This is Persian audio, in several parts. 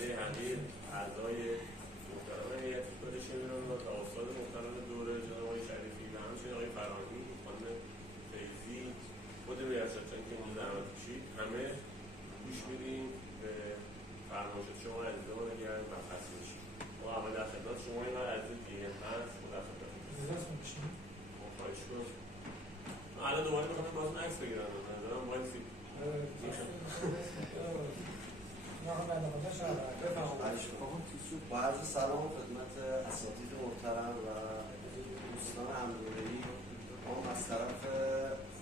بنده حقیر اعضای محترم هیئت دانشجویان و استاد محترم دوره جناب آقای شریفی و همچنین آقای فرهانی، خانم فیضی، خود ریاست جمهوری که اون زحمت کشید، همه گوش میدیم به فرمایشات شما عزیزان و اگر مبحث میشید. ما اول در خدمت شما این عزیز دیگه هست و در خدمت خواهش کنم. الان دوباره میخوام بازم عکس بگیرم، نظرم وایسی با عرض سلام خدمت اساتید محترم و دوستان همدوره‌ای، ما از طرف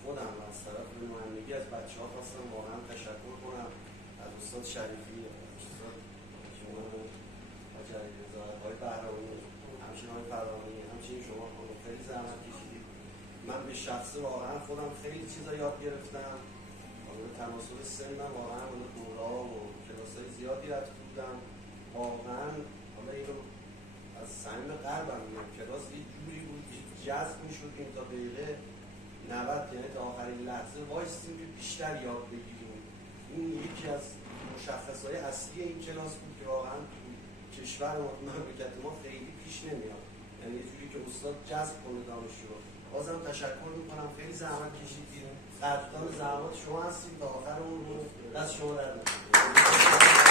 خودم و از طرف نمایندگی از بچه‌ها خواستم واقعا تشکر کنم از استاد شریفی، استاد جلیل‌رضا، آقای بهرامی، همچنین آقای فرهانی، همچنین شما خیلی زحمت کشیدید. من به شخصه واقعا خودم خیلی چیزا یاد گرفتم. به تناسب سنم واقعا اون دوره‌ها و کلاس‌های زیادی رفته بودم. واقعا حالا اینو از صمیم قلبم میگم، کلاس یه جوری بود جذب می‌شد که تا دقیقه 90 یعنی تا آخرین لحظه وایستیم که بیشتر یاد بگیریم. این یکی از مشخصهای اصلی این کلاس بود که واقعا کشور ما، مملکت ما خیلی پیش نمیاد. یعنی یه جوری که استاد جذب کنه دانشجو. بازم تشکر میکنم، خیلی زحمت کشیدید، قدردان زحمات شما هستید تا آخر اون رو دست شما در می‌کنم.